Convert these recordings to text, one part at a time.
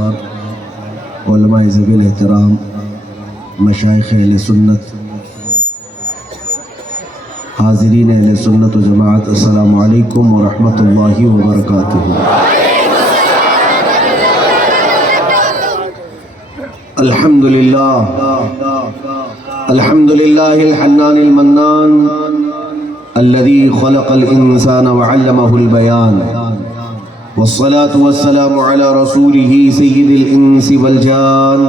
علماء ذوی احترام، مشائخ اہل سنت، حاضرین اہل سنت و جماعت، السلام علیکم ورحمۃ اللہ وبرکاتہ۔ الحمد للہ الحنان المنان الذي خلق الانسان وعلمه البيان، والصلاة والسلام على رسوله سيد الانس والجان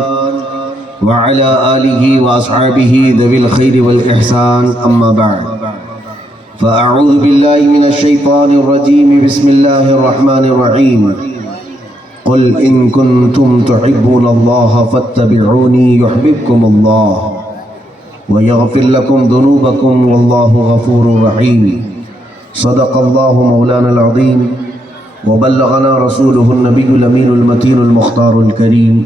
وعلى آله واصحابه ذوي الخير والاحسان، اما بعد فاعوذ بالله من الشيطان الرجيم، بسم الله الرحمن الرحيم، قل ان كنتم تحبون الله فاتبعوني يحببكم الله ويغفر لكم ذنوبكم والله غفور رحيم۔ صدق الله مولانا العظيم وبلغنا رسوله النبي الأمين المتين المختار الكريم،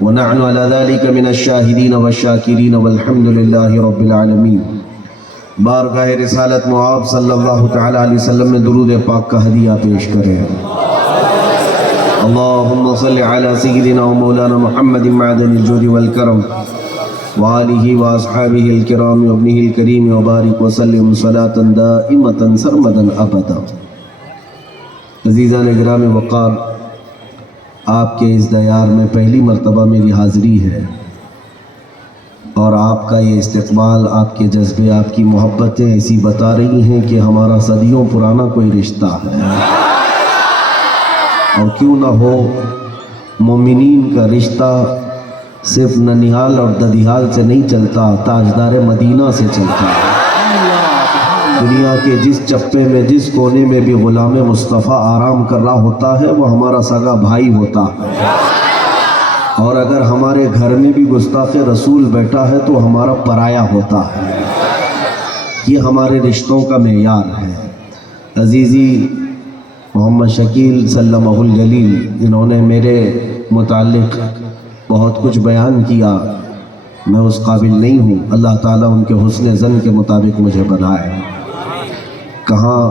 ونحن على ذلك من الشاهدين والشاكرين والحمد لله رب العالمين۔ بارگاہ رسالت معاب صلی اللہ تعالی علیہ وسلم میں درود پاک کا ہدیہ پیش کریں۔ اللهم صل على سيدنا ومولانا محمد معدن الجود والكرم وآلہ واصحابہ الکرام وابنہ الکریم وبارک وسلم صلاة دائمة سرمدا ابدا۔ عزیزان گرامی وقار، آپ کے اس دیار میں پہلی مرتبہ میری حاضری ہے، اور آپ کا یہ استقبال، آپ کے جذبے، آپ کی محبتیں ایسی بتا رہی ہیں کہ ہمارا صدیوں پرانا کوئی رشتہ ہے، اور کیوں نہ ہو، مومنین کا رشتہ صرف ننیال اور ددیال سے نہیں چلتا، تاجدار مدینہ سے چلتا ہے۔ دنیا کے جس چپے میں، جس کونے میں بھی غلام مصطفیٰ آرام کر رہا ہوتا ہے، وہ ہمارا سگا بھائی ہوتا ہے، اور اگر ہمارے گھر میں بھی گستاخ رسول بیٹھا ہے تو ہمارا پرایا ہوتا ہے۔ یہ ہمارے رشتوں کا معیار ہے۔ عزیزی محمد شکیل سلمہ الجلیل، انہوں نے میرے متعلق بہت کچھ بیان کیا، میں اس قابل نہیں ہوں، اللہ تعالیٰ ان کے حسن ظن کے مطابق مجھے بنائے۔ کہاں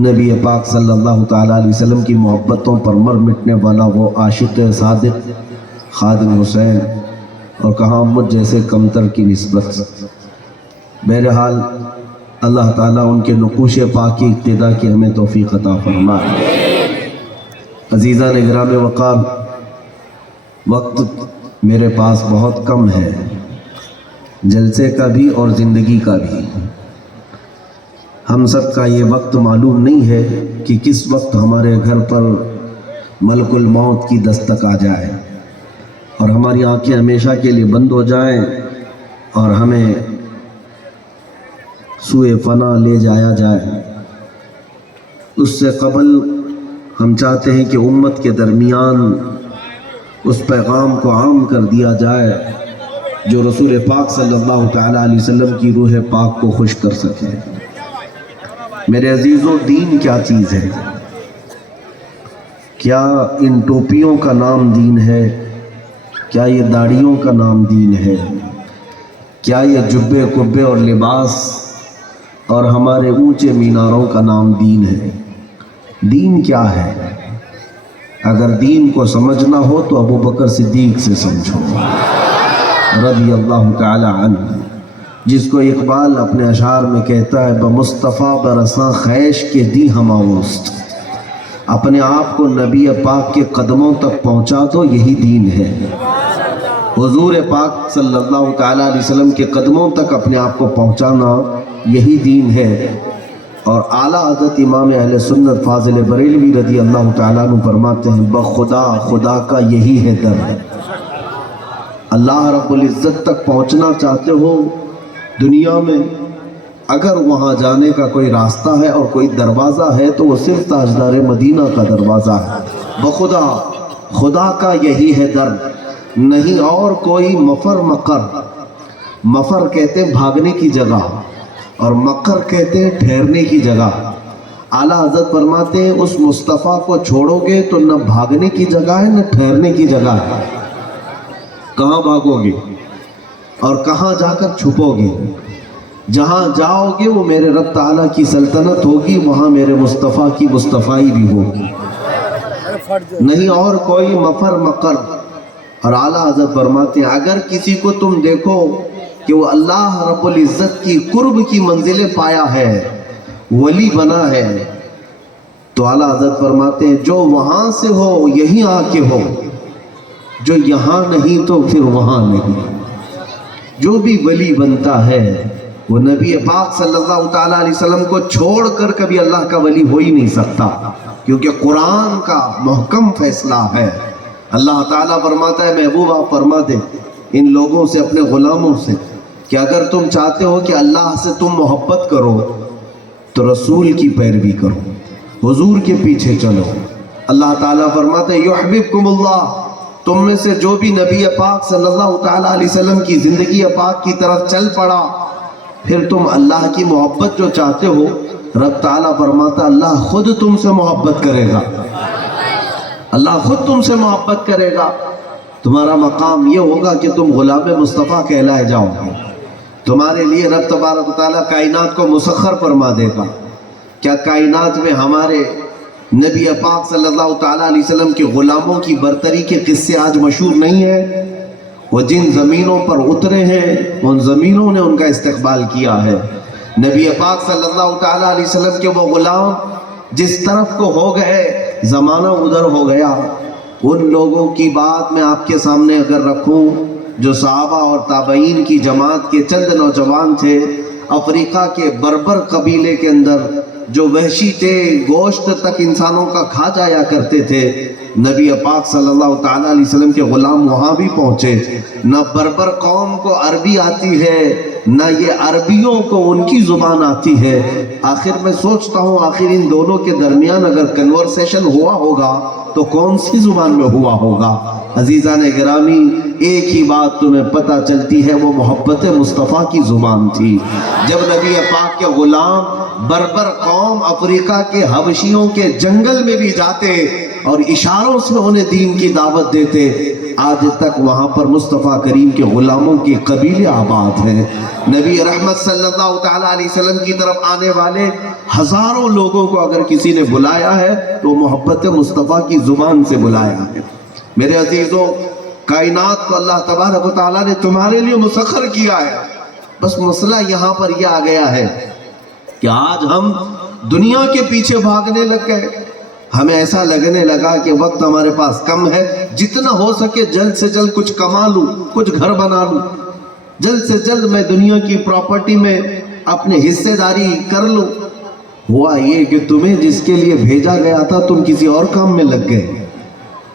نبی پاک صلی اللہ تعالیٰ علیہ وسلم کی محبتوں پر مر مٹنے والا وہ عاشق صادق خادم حسین، اور کہاں مجھ جیسے کمتر کی نسبت۔ بہرحال اللہ تعالیٰ ان کے نقوش پاک کی اقتداء کی ہمیں توفیق عطا فرمائے۔ عزیزان گرامی وقار، وقت میرے پاس بہت کم ہے، جلسے کا بھی اور زندگی کا بھی۔ ہم سب کا یہ وقت معلوم نہیں ہے کہ کس وقت ہمارے گھر پر ملک الموت کی دستک آ جائے، اور ہماری آنکھیں ہمیشہ کے لیے بند ہو جائیں، اور ہمیں سوئے فنا لے جایا جائے۔ اس سے قبل ہم چاہتے ہیں کہ امت کے درمیان اس پیغام کو عام کر دیا جائے جو رسول پاک صلی اللہ تعالیٰ علیہ وسلم کی روح پاک کو خوش کر سکے۔ میرے عزیزوں، دین کیا چیز ہے؟ کیا ان ٹوپیوں کا نام دین ہے؟ کیا یہ داڑھیوں کا نام دین ہے؟ کیا یہ جبے کبے اور لباس اور ہمارے اونچے میناروں کا نام دین ہے؟ دین کیا ہے؟ اگر دین کو سمجھنا ہو تو ابو بکر صدیق سے سمجھو رضی اللہ تعالی عنہ، جس کو اقبال اپنے اشعار میں کہتا ہے، بمصطفیٰ برساں خیش کے دی ہم آوست۔ اپنے آپ کو نبی پاک کے قدموں تک پہنچا دو، یہی دین ہے۔ حضور پاک صلی اللہ تعالیٰ علیہ وسلم کے قدموں تک اپنے آپ کو پہنچانا یہی دین ہے۔ اور اعلیٰ حضرت امام اہل سنت فاضل بریلوی رضی اللہ تعالیٰ عنہ فرماتے ہیں، بخدا خدا کا یہی ہے در۔ اللہ رب العزت تک پہنچنا چاہتے ہو دنیا میں، اگر وہاں جانے کا کوئی راستہ ہے اور کوئی دروازہ ہے تو وہ صرف تاجدار مدینہ کا دروازہ ہے۔ بخدا خدا کا یہی ہے در، نہیں اور کوئی مفر مقر۔ مفر کہتے ہیں بھاگنے کی جگہ، اور مقر کہتے ہیں ٹھہرنے کی جگہ۔ اعلیٰ حضرت فرماتے ہیں اس مصطفیٰ کو چھوڑو گے تو نہ بھاگنے کی جگہ ہے نہ ٹھہرنے کی جگہ ہے۔ کہاں بھاگو گے اور کہاں جا کر چھپو گے؟ جہاں جاؤ گے وہ میرے رب تعالیٰ کی سلطنت ہوگی، وہاں میرے مصطفیٰ کی مصطفائی بھی ہوگی۔ نہیں اور کوئی مفر مقر۔ اور اعلیٰ حضرت فرماتے ہیں اگر کسی کو تم دیکھو کہ وہ اللہ رب العزت کی قرب کی منزلیں پایا ہے، ولی بنا ہے، تو اعلیٰ حضرت فرماتے ہیں جو وہاں سے ہو یہیں آ کے ہو، جو یہاں نہیں تو پھر وہاں نہیں۔ جو بھی ولی بنتا ہے وہ نبی پاک صلی اللہ تعالیٰ علیہ وسلم کو چھوڑ کر کبھی اللہ کا ولی ہو ہی نہیں سکتا، کیونکہ قرآن کا محکم فیصلہ ہے۔ اللہ تعالیٰ فرماتا ہے محبوب آپ فرما دیں ان لوگوں سے، اپنے غلاموں سے، کہ اگر تم چاہتے ہو کہ اللہ سے تم محبت کرو تو رسول کی پیروی کرو، حضور کے پیچھے چلو۔ اللہ تعالیٰ فرماتا ہے یحببکم اللہ، تم میں سے جو بھی نبی پاک صلی اللہ تعالیٰ علیہ وسلم کی زندگی پاک کی طرف چل پڑا، پھر تم اللہ کی محبت جو چاہتے ہو، رب تعالیٰ فرماتا اللہ خود تم سے محبت کرے گا، اللہ خود تم سے محبت کرے گا۔ تمہارا مقام یہ ہوگا کہ تم غلام مصطفیٰ کہلائے جاؤ گے، تمہارے لیے رب تبارک و تعالیٰ کائنات کو مسخر فرما دے گا۔ کیا کائنات میں ہمارے نبی پاک صلی اللہ تعالیٰ علیہ وسلم کے غلاموں کی برتری کے قصے آج مشہور نہیں ہیں؟ وہ جن زمینوں پر اترے ہیں ان زمینوں نے ان کا استقبال کیا ہے۔ نبی پاک صلی اللہ تعالیٰ علیہ وسلم کے وہ غلام جس طرف کو ہو گئے، زمانہ ادھر ہو گیا۔ ان لوگوں کی بات میں آپ کے سامنے اگر رکھوں جو صحابہ اور تابعین کی جماعت کے چند نوجوان تھے، افریقہ کے بربر قبیلے کے اندر جو وحشی تھے، گوشت تک انسانوں کا کھا جایا کرتے تھے، نبی پاک صلی اللہ تعالیٰ علیہ وسلم کے غلام وہاں بھی پہنچے۔ نہ بربر قوم کو عربی آتی ہے، نہ یہ عربیوں کو ان کی زبان آتی ہے۔ آخر میں سوچتا ہوں آخر ان دونوں کے درمیان اگر کنورسیشن ہوا ہوگا تو کون سی زبان میں ہوا ہوگا؟ عزیزان گرامی، ایک ہی بات تمہیں پتہ چلتی ہے، وہ محبت مصطفیٰ کی زبان تھی۔ جب نبی پاک کے غلام بربر قوم افریقہ کے حبشیوں کے جنگل میں بھی جاتے اور اشاروں سے انہیں دین کی دعوت دیتے، آج تک وہاں پر مصطفیٰ کریم کے غلاموں کے قبیلے آباد ہیں۔ نبی رحمت صلی اللہ تعالیٰ علیہ وسلم کی طرف آنے والے ہزاروں لوگوں کو اگر کسی نے بلایا ہے تو محبت مصطفیٰ کی زبان سے بلایا ہے۔ میرے عزیزوں، کائنات کو اللہ تبارک و تعالیٰ نے تمہارے لیے مسخر کیا ہے، بس مسئلہ یہاں پر یہ آ گیا ہے کہ آج ہم دنیا کے پیچھے بھاگنے لگ گئے۔ ہمیں ایسا لگنے لگا کہ وقت ہمارے پاس کم ہے، جتنا ہو سکے جلد سے جلد کچھ کما لوں، کچھ گھر بنا لوں، جلد سے جلد میں دنیا کی پراپرٹی میں اپنے حصے داری کر لوں۔ ہوا یہ کہ تمہیں جس کے لیے بھیجا گیا تھا تم کسی اور کام میں لگ گئے،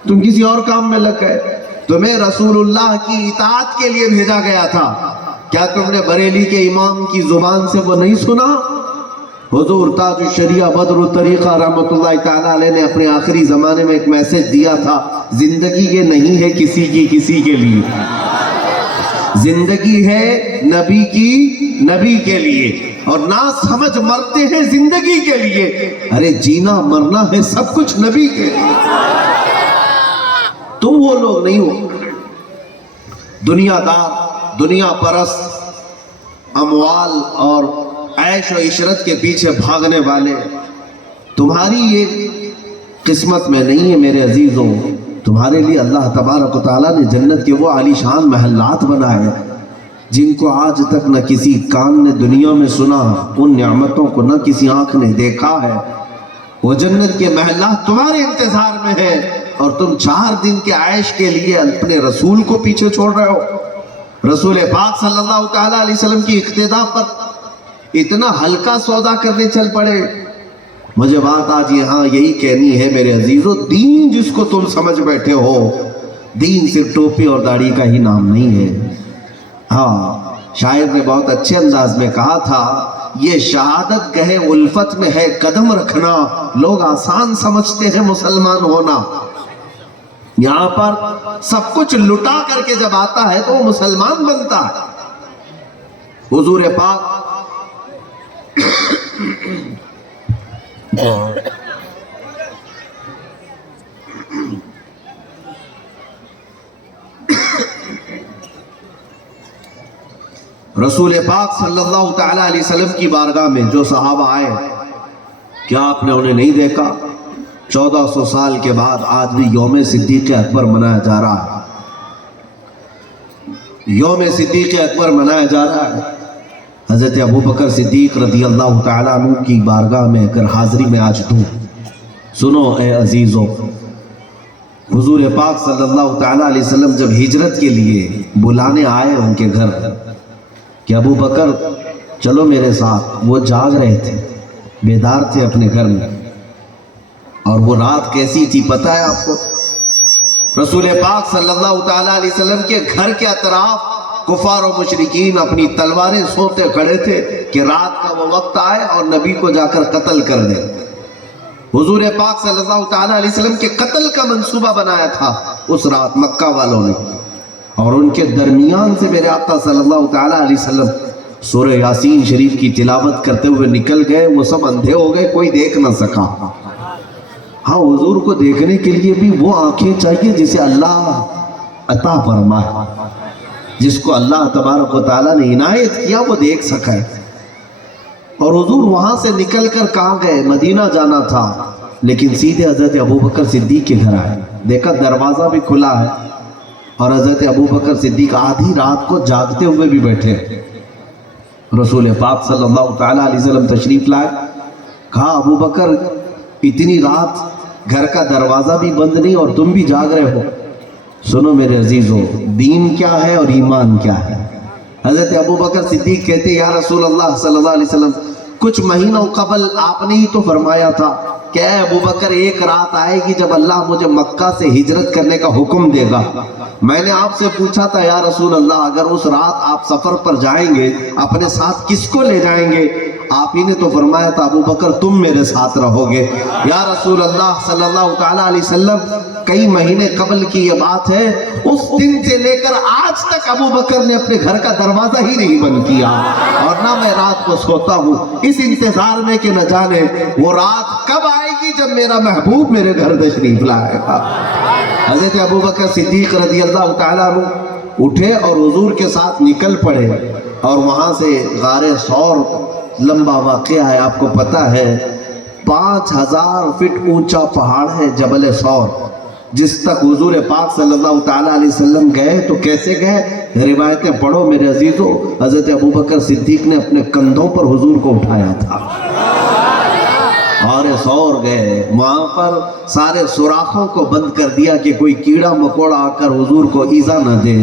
تم کسی اور کام میں لگ گئے۔ تمہیں رسول اللہ کی اطاعت کے لیے بھیجا گیا تھا، کیا تم نے بریلی کے امام کی زبان سے وہ نہیں سنا؟ حضور تاج الشریعہ بدر الطریقہ رحمۃ اللہ تعالیٰ علیہ نے اپنے آخری زمانے میں ایک میسج دیا تھا، زندگی یہ نہیں ہے کسی کی کسی کے لیے، زندگی ہے نبی کی نبی کے لیے، اور نہ سمجھ مرتے ہیں زندگی کے لیے، ارے جینا مرنا ہے سب کچھ نبی کے لیے۔ تم وہ لوگ نہیں ہو دنیا دار، دنیا پرست، اموال اور عیش و عشرت کے پیچھے بھاگنے والے، تمہاری یہ قسمت میں نہیں ہے میرے عزیزوں۔ تمہارے لیے اللہ تبارک و تعالیٰ نے جنت کے وہ عالی شان محلات بنائے جن کو آج تک نہ کسی کان نے دنیا میں سنا، ان نعمتوں کو نہ کسی آنکھ نے دیکھا ہے۔ وہ جنت کے محلات تمہارے انتظار میں ہے، اور تم 4 دن کے عیش کے لیے اپنے رسول کو پیچھے چھوڑ رہے ہو۔ رسول پاک صلی اللہ تعالیٰ علیہ وسلم کی اقتداء پر اتنا ہلکا سودا کرنے چل پڑے۔ مجھے بات آج یہاں یہی کہنی ہے میرے عزیزو، دین جس کو تم سمجھ بیٹھے ہو، دین صرف ٹوپی اور داڑھی کا ہی نام نہیں ہے۔ ہاں، شاعر نے بہت اچھے انداز میں کہا تھا، یہ شہادت گہے الفت میں ہے قدم رکھنا، لوگ آسان سمجھتے ہیں مسلمان ہونا۔ یہاں پر سب کچھ لٹا کر کے جب آتا ہے تو وہ مسلمان بنتا ہے۔ حضور پاک رسول پاک صلی اللہ تعالیٰ علیہ وسلم کی بارگاہ میں جو صحابہ آئے، کیا آپ نے انہیں نہیں دیکھا؟ 1400 سال کے بعد آج بھی یوم صدیق اکبر منایا جا رہا ہے. یوم صدیق اکبر منایا جا رہا ہے. حضرت ابو بکر صدیق رضی اللہ تعالیٰ عنہ کی بارگاہ میں اگر حاضری میں آج دوں. سنو اے عزیزو، حضور پاک صلی اللہ تعالیٰ علیہ وسلم جب ہجرت کے لیے بلانے آئے ان کے گھر کہ ابو بکر چلو میرے ساتھ، وہ جاگ رہے تھے، بیدار تھے اپنے گھر میں. اور وہ رات کیسی تھی پتہ ہے آپ کو؟ رسول پاک صلی اللہ تعالیٰ علیہ وسلم کے گھر کے اطراف کفار و مشرکین اپنی تلواریں سوتے کھڑے تھے کہ رات کا وہ وقت آئے اور نبی کو جا کر قتل کر دے. حضور پاک صلی اللہ تعالیٰ علیہ وسلم کے قتل کا منصوبہ بنایا تھا اس رات مکہ والوں نے. اور ان کے درمیان سے میرے آقا صلی اللہ تعالیٰ علیہ وسلم سورہ یاسین شریف کی تلاوت کرتے ہوئے نکل گئے. وہ سب اندھے ہو گئے، کوئی دیکھ نہ سکا. ہاں، حضور کو دیکھنے کے لیے بھی وہ آنکھیں چاہیے جسے اللہ عطا فرمائے، جس کو اللہ تبارک و تعالیٰ نے عنایت کیا وہ دیکھ سکے. اور حضور وہاں سے نکل کر کہاں گئے؟ مدینہ جانا تھا، لیکن سیدھے حضرت ابو بکر صدیق کے گھر آئے. دیکھا دروازہ بھی کھلا ہے اور حضرت ابو بکر صدیق آدھی رات کو جاگتے ہوئے بھی بیٹھے. رسول پاک صلی اللہ تعالیٰ علیہ وسلم تشریف لائے. کہا ابو بکر اتنی رات گھر کا دروازہ بھی بند نہیں اور تم بھی جاگ رہے ہو. سنو میرے عزیزو، دین کیا ہے اور ایمان کیا ہے. حضرت ابو بکر صدیق کہتے یا رسول اللہ صلی اللہ علیہ وسلم، کچھ مہینوں قبل آپ نے ہی تو فرمایا تھا کہ اے ابو بکر ایک رات آئے گی جب اللہ مجھے مکہ سے ہجرت کرنے کا حکم دے گا. میں نے آپ سے پوچھا تھا یا رسول اللہ اگر اس رات آپ سفر پر جائیں گے اپنے ساتھ کس کو لے جائیں گے؟ آپ ہی نے تو فرمایا تھا ابو بکر تم میرے ساتھ رہو گے. یا رسول اللہ صلی اللہ تعالیٰ علیہ وسلم، کئی مہینے قبل کی یہ بات ہے، اس دن سے لے کر آج تک ابو بکر نے اپنے گھر کا دروازہ ہی نہیں بند کیا اور نہ میں رات کو سوتا ہوں اس انتظار میں کہ نہ جانے وہ رات کب آئے گی جب میرا محبوب میرے گھر تشریف لائے گا. حضرت ابو بکر صدیق رضی اللہ تعالیٰ عنہ اٹھے اور حضور کے ساتھ نکل پڑے. اور وہاں سے غار ثور، لمبا واقعہ ہے، آپ کو پتہ ہے 5000 فٹ اونچا پہاڑ ہے جبل ثور، جس تک حضور پاک صلی اللہ تعالیٰ علیہ وسلم گئے. تو کیسے گئے؟ روایتیں پڑھو میرے عزیزو. حضرت ابو بکر صدیق نے اپنے کندھوں پر حضور کو اٹھایا تھا اور ثور گئے. وہاں پر سارے سوراخوں کو بند کر دیا کہ کوئی کیڑا مکوڑا آ کر حضور کو ایذا نہ دے.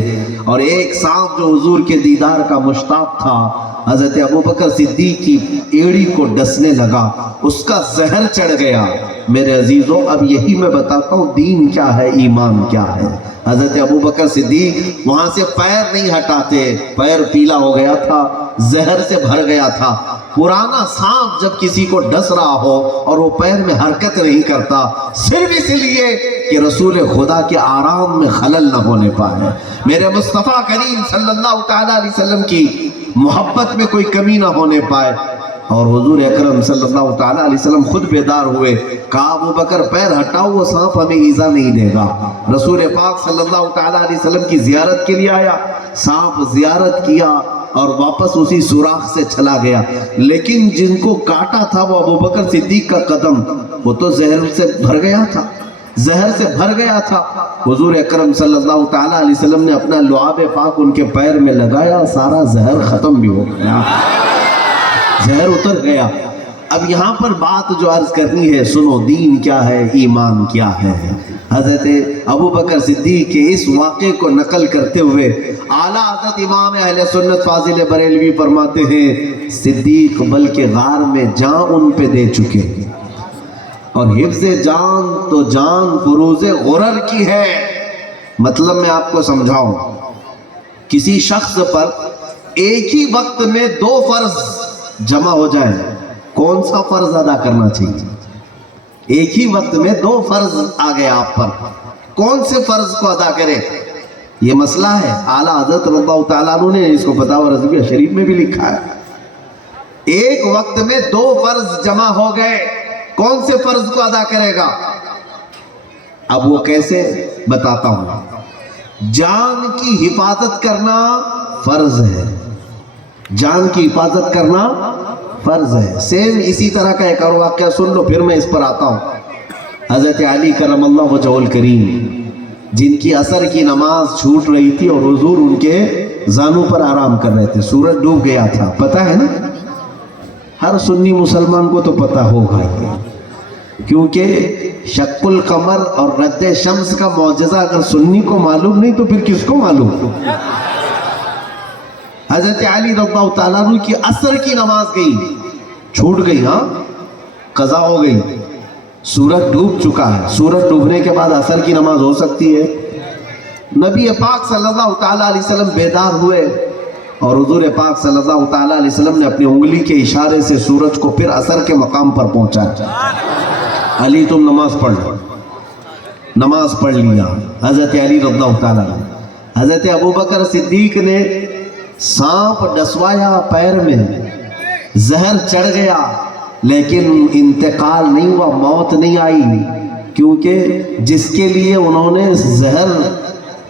اور ایک سانپ جو حضور کے دیدار کا مشتاق تھا حضرت ابو بکر صدیق کی ایڑی کو ڈسنے لگا، اس کا زہر چڑھ گیا. میرے عزیزوں اب یہی میں بتاتا ہوں دین کیا ہے، ایمان کیا ہے. حضرت ابو بکر صدیق وہاں سے پیر نہیں ہٹاتے، پیر پیلا ہو گیا تھا، زہر سے بھر گیا تھا. پرانا سانپ جب کسی کو ڈس رہا ہو اور وہ پیر میں حرکت نہیں کرتا صرف اس لیے کہ رسول خدا کے آرام میں خلل نہ ہونے پائے، میرے مصطفیٰ کریم صلی اللہ تعالیٰ علیہ وسلم کی محبت میں کوئی کمی نہ ہونے پائے. اور حضور اکرم صلی اللہ تعالیٰ علیہ وسلم خود بیدار ہوئے. کہا ابو بکر پیر ہٹاؤ، وہ سانپ ہمیں ایذا نہیں دے گا. رسول پاک صلی اللہ تعالیٰ علیہ وسلم کی زیارت کے لیے آیا، سانپ زیارت کیا اور واپس اسی سوراخ سے چلا گیا. لیکن جن کو کاٹا تھا وہ ابو بکر صدیق کا قدم، وہ تو زہر سے بھر گیا تھا، زہر سے بھر گیا تھا. حضور اکرم صلی اللہ تعالیٰ علیہ وسلم نے اپنا لعاب پاک ان کے پیر میں لگایا، سارا زہر ختم بھی ہو گیا، زہر اتر گیا. اب یہاں پر بات جو عرض کرنی ہے، سنو دین کیا ہے، ایمان کیا ہے. حضرت ابو بکر صدیق کے اس واقعے کو نقل کرتے ہوئے اعلیٰ حضرت امام اہل سنت فاضل بریلوی فرماتے ہیں صدیق بلکہ غار میں جان ان پہ دے چکے، اور حفظ جان تو جان فروز غرر کی ہے. مطلب میں آپ کو سمجھاؤں، کسی شخص پر ایک ہی وقت میں 2 فرض جمع ہو جائیں، کون سا فرض ادا کرنا چاہیے؟ ایک ہی وقت میں 2 فرض آ گئے آپ پر، کون سے فرض کو ادا کریں؟ یہ مسئلہ ہے. اعلیٰ حضرت رضی اللہ تعالیٰ عنہ نے اس کو فتاوی رضویہ شریف میں بھی لکھا ہے. ایک وقت میں 2 فرض جمع ہو گئے، کون سے فرض کو ادا کرے گا؟ اب وہ کیسے بتاتا ہوں. جان کی حفاظت کرنا فرض ہے، جان کی حفاظت کرنا فرض ہے. سیم اسی طرح کا ایک اور واقعہ سن لو، پھر میں اس پر آتا ہوں. حضرت علی کرم اللہ وجہہ کریم جن کی عصر کی نماز چھوٹ رہی تھی اور حضور ان کے زانوں پر آرام کر رہے تھے، سورج ڈوب گیا تھا، پتہ ہے نا؟ ہر سنی مسلمان کو تو پتہ ہوگا یہ، کیونکہ شق القمر اور رد شمس کا معجزہ اگر سنی کو معلوم نہیں تو پھر کس کو معلوم؟ حضرت علی رضی اللہ تعالیٰ عنہ کی عصر کی نماز گئی، چھوٹ گئی، ہاں قضا ہو گئی، سورج ڈوب چکا ہے، سورج ڈوبنے کے بعد عصر کی نماز ہو سکتی ہے؟ نبی پاک صلی اللہ تعالیٰ علیہ وسلم بیدار ہوئے اور حضور پاک صلی اللہ تعالیٰ علیہ وسلم نے اپنی انگلی کے اشارے سے سورج کو پھر عصر کے مقام پر پہنچا۔ علی تم نماز پڑھ لو، نماز پڑھ لیا حضرت علی رضی اللہ تعالیٰ عنہ۔ حضرت ابوبکر صدیق نے سانپ ڈسوایا پیر میں، زہر چڑھ گیا لیکن انتقال نہیں ہوا، موت نہیں آئی، کیونکہ جس کے لیے انہوں نے زہر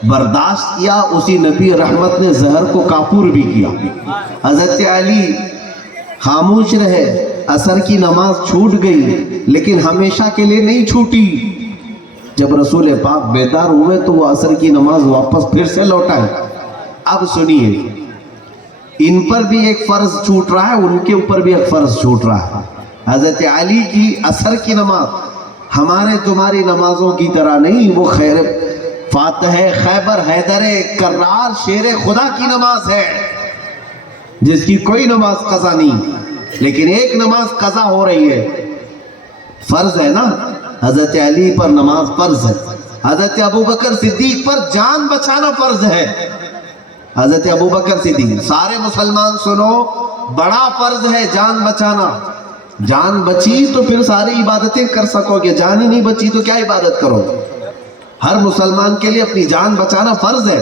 برداشت کیا اسی نبی رحمت نے زہر کو کافور بھی کیا۔ حضرت علی خاموش رہے، عصر کی نماز چھوٹ گئی لیکن ہمیشہ کے لیے نہیں چھوٹی۔ جب رسول پاک بیدار ہوئے تو وہ عصر کی نماز واپس پھر سے لوٹائے۔ اب سنیے، ان پر بھی ایک فرض چھوٹ رہا ہے، ان کے اوپر بھی ایک فرض چھوٹ رہا ہے۔ حضرت علی کی عصر کی نماز ہمارے تمہاری نمازوں کی طرح نہیں، وہ خیر فاتح خیبر حیدر کرار شیر خدا کی نماز ہے جس کی کوئی نماز قضا نہیں، لیکن ایک نماز قضا ہو رہی ہے، فرض ہے نا؟ حضرت علی پر نماز فرض ہے، حضرت ابوبکر صدیق پر جان بچانا فرض ہے۔ حضرت ابوبکر صدیق، سارے مسلمان سنو، بڑا فرض ہے جان بچانا۔ جان بچی تو پھر ساری عبادتیں کر سکو گے، جان ہی نہیں بچی تو کیا عبادت کرو؟ ہر مسلمان کے لیے اپنی جان بچانا فرض ہے،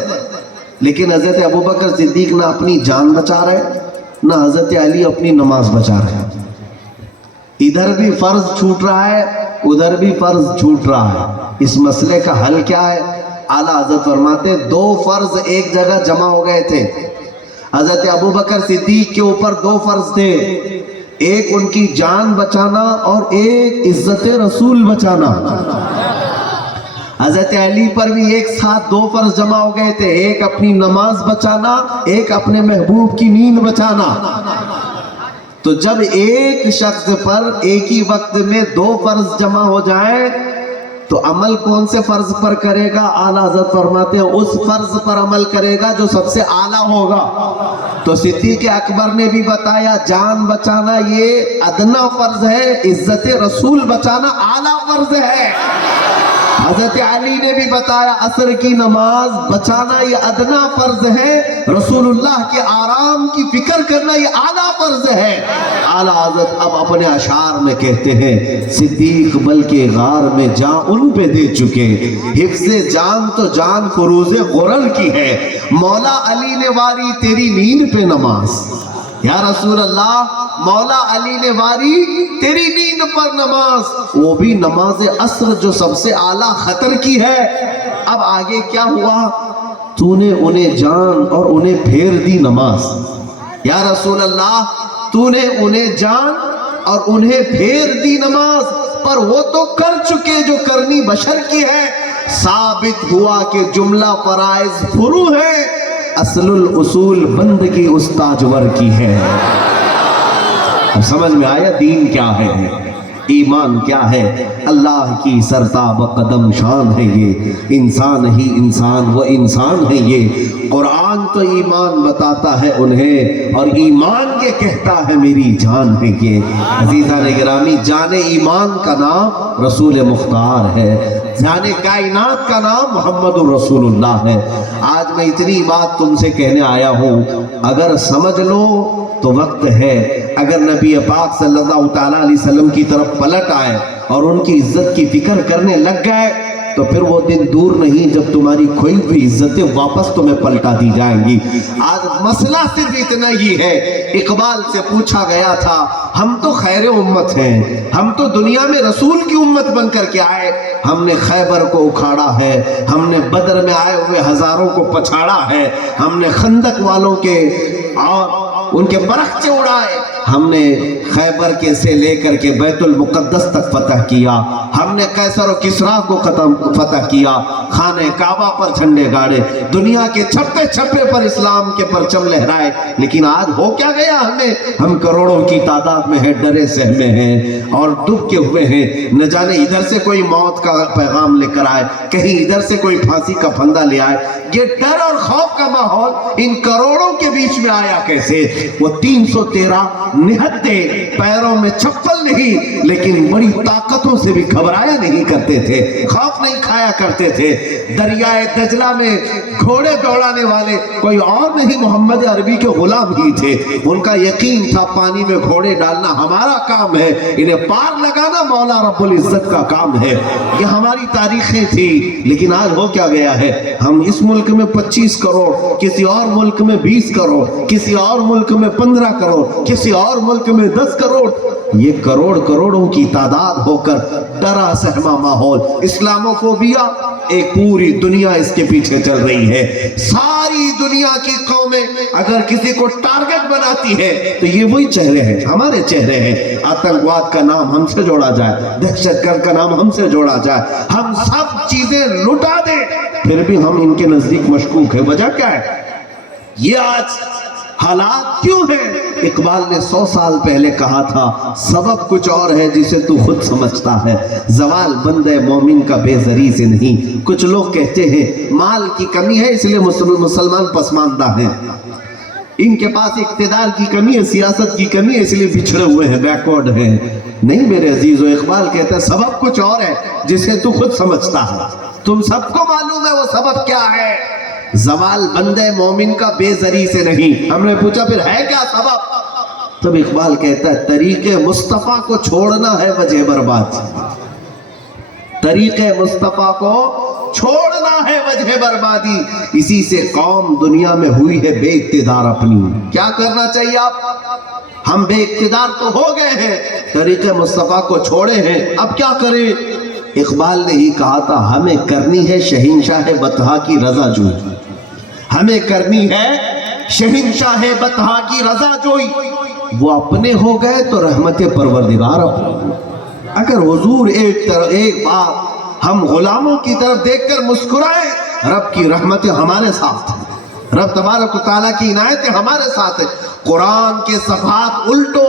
لیکن حضرت ابوبکر صدیق نہ اپنی جان بچا رہے نہ حضرت علی اپنی نماز بچا رہے ہیں۔ ادھر بھی فرض چھوٹ رہا ہے، ادھر بھی فرض چھوٹ رہا ہے۔ اس مسئلے کا حل کیا ہے؟ اعلیٰ حضرت فرماتے ہیں دو فرض ایک جگہ جمع ہو گئے تھے۔ حضرت ابوبکر صدیق کے اوپر دو فرض تھے، ایک ان کی جان بچانا اور ایک عزت رسول بچانا۔ حضرت علی پر بھی ایک ساتھ دو فرض جمع ہو گئے تھے، ایک اپنی نماز بچانا، ایک اپنے محبوب کی نیند بچانا۔ تو جب ایک شخص پر ایک ہی وقت میں دو فرض جمع ہو جائے تو عمل کون سے فرض پر کرے گا؟ اعلیٰ حضرت فرماتے ہیں اس فرض پر عمل کرے گا جو سب سے اعلیٰ ہوگا۔ تو صدیق اکبر نے بھی بتایا جان بچانا یہ ادنا فرض ہے، عزت رسول بچانا اعلیٰ فرض ہے۔ حضرت علی نے بھی بتایا عصر کی نماز بچانا یہ ادنا فرض ہے، رسول اللہ کے آرام کی فکر کرنا یہ اعلیٰ فرض ہے۔ اعلیٰ حضرت اب اپنے اشعار میں کہتے ہیں صدیق بلکہ غار میں جان ان پہ دے چکے، حفظ جان تو جان فروز غرل کی ہے، مولا علی نے واری تیری نیند پہ نماز۔ یا رسول اللہ، مولا علی نے واری تیری نیند پر نماز، وہ بھی نماز عصر جو سب سے اعلیٰ خطر کی ہے۔ اب آگے کیا ہوا؟ تو نے انہیں جان اور انہیں پھیر دی نماز۔ یا رسول اللہ، تو نے انہیں جان اور انہیں پھیر دی نماز، پر وہ تو کر چکے جو کرنی بشر کی ہے۔ ثابت ہوا کہ جملہ فرائض فرو ہے، اصل الاصول بندگی استاجور کی ہے۔ اب سمجھ میں آیا دین کیا ہے، ایمان کیا ہے؟ اللہ کی سرتاب قدم شان ہے یہ، انسان ہی انسان وہ انسان ہے یہ۔ قرآن تو ایمان بتاتا ہے انہیں اور ایمان یہ کہتا ہے میری جان ہے یہ۔ عزیزان گرامی، جان ایمان کا نام رسول مختار ہے، جان کائنات کا نام محمد رسول اللہ ہے۔ آج میں اتنی بات تم سے کہنے آیا ہوں، اگر سمجھ لو تو وقت ہے، اگر نبی پاک صلی اللہ تعالیٰ علیہ وسلم کی طرف پلٹ آئے اور ان کی عزت کی فکر کرنے لگ گئے تو پھر وہ دن دور نہیں جب تمہاری کھوئی ہوئی عزتیں واپس تمہیں پلٹا دی جائیں گی۔ آج مسئلہ صرف اتنا ہی ہے، اقبال سے پوچھا گیا تھا ہم تو خیر امت ہیں، ہم تو دنیا میں رسول کی امت بن کر کے آئے، ہم نے خیبر کو اکھاڑا ہے، ہم نے بدر میں آئے ہوئے ہزاروں کو پچھاڑا ہے، ہم نے خندق والوں کے اور ان کے برخچے اڑائے. ہم نے خیبر کے سے لے کر کے بیت المقدس تک فتح کیا. ہم نے قیصر و کسریٰ کو فتح کیا. خانہ کعبہ پر جھنڈے گاڑے. دنیا کے چھپے چھپے پر اسلام کے پرچم لہرائے. لیکن آج ہو کیا گیا ہم کروڑوں کی تعداد میں ہیں, ڈرے سہمے ہیں اور دبکے ہوئے ہیں. نہ جانے ادھر سے کوئی موت کا پیغام لے کر آئے, کہیں ادھر سے کوئی پھانسی کا پھندا لے آئے. یہ ڈر اور خوف کا ماحول ان کروڑوں کے بیچ میں آیا کیسے؟ وہ 313 نہتے, پیروں میں چپل نہیں, لیکن بڑی طاقتوں سے بھی گھبرایا نہیں کرتے تھے, خوف نہیں کھایا کرتے تھے. دریائے دجلہ میں گھوڑے دوڑانے والے کوئی اور نہیں, محمد عربی کے غلام ہی تھے. ان کا یقین تھا پانی میں گھوڑے ڈالنا ہمارا کام ہے, انہیں پار لگانا مولا رب العزت کا کام ہے. یہ ہماری تاریخیں تھی. لیکن آج ہو کیا گیا ہے؟ ہم اس ملک میں 25 کروڑ, کسی اور ملک میں 20 کروڑ, کسی اور ملک میں 15 کروڑ, کسی اور ملک میں 10 کروڑ. یہ کروڑوں کی تعداد ہو کر ڈرا سہما ماحول, اسلاموفوبیا, ایک پوری دنیا اس کے پیچھے چل رہی ہے. ساری دنیا کی قومیں اگر کسی کو ٹارگٹ بناتی ہے تو یہ وہی چہرے ہیں, ہمارے چہرے ہیں. آتنکواد کا نام ہم سے جوڑا جائے, دہشت گرد کا نام ہم سے جوڑا جائے, ہم سب چیزیں لٹا دیں, پھر بھی ہم ان کے نزدیک مشکوک ہیں. وجہ کیا ہے؟ یہ آج حالات کیوں ہیں؟ اقبال نے 100 سال پہلے کہا تھا, سبب کچھ اور ہے جسے تو خود سمجھتا ہے, زوال بندے مومن کا بے زری سے نہیں. کچھ لوگ کہتے ہیں مال کی کمی ہے اس لیے مسلمان پسماندہ ہیں, ان کے پاس اقتدار کی کمی ہے, سیاست کی کمی ہے, اس لیے بچھڑے ہوئے ہیں, بیکورڈ ہیں. نہیں میرے عزیزو, اقبال کہتا ہے سبب کچھ اور ہے جسے تو خود سمجھتا ہے. تم سب کو معلوم ہے وہ سبب کیا ہے. زوال بندے مومن کا بے زری سے نہیں. ہم نے پوچھا پھر ہے کیا سبب؟ تب اقبال کہتا ہے طریق مصطفیٰ کو چھوڑنا ہے وجہ برباد. طریق مصطفیٰ کو چھوڑنا ہے وجہ بربادی, اسی سے قوم دنیا میں ہوئی ہے بے اقتدار اپنی. کیا کرنا چاہیے آپ؟ ہم بے اقتدار تو ہو گئے ہیں, طریق مصطفیٰ کو چھوڑے ہیں, اب کیا کریں؟ اقبال نے ہی کہا تھا ہمیں کرنی ہے شہنشاہ بطحا کی رضا جوئی. ہمیں کرنی ہے شہنشاہ بطحا کی رضا جوئی. وہ اپنے ہو گئے تو رحمت پروردگار اپنے. اگر حضور ایک بار ہم غلاموں کی طرف دیکھ کر مسکرائے, رب کی رحمتیں ہمارے ساتھ ہیں, رب تبارک و تعالیٰ کی عنایتیں ہمارے ساتھ ہیں. قرآن کے صفحات الٹو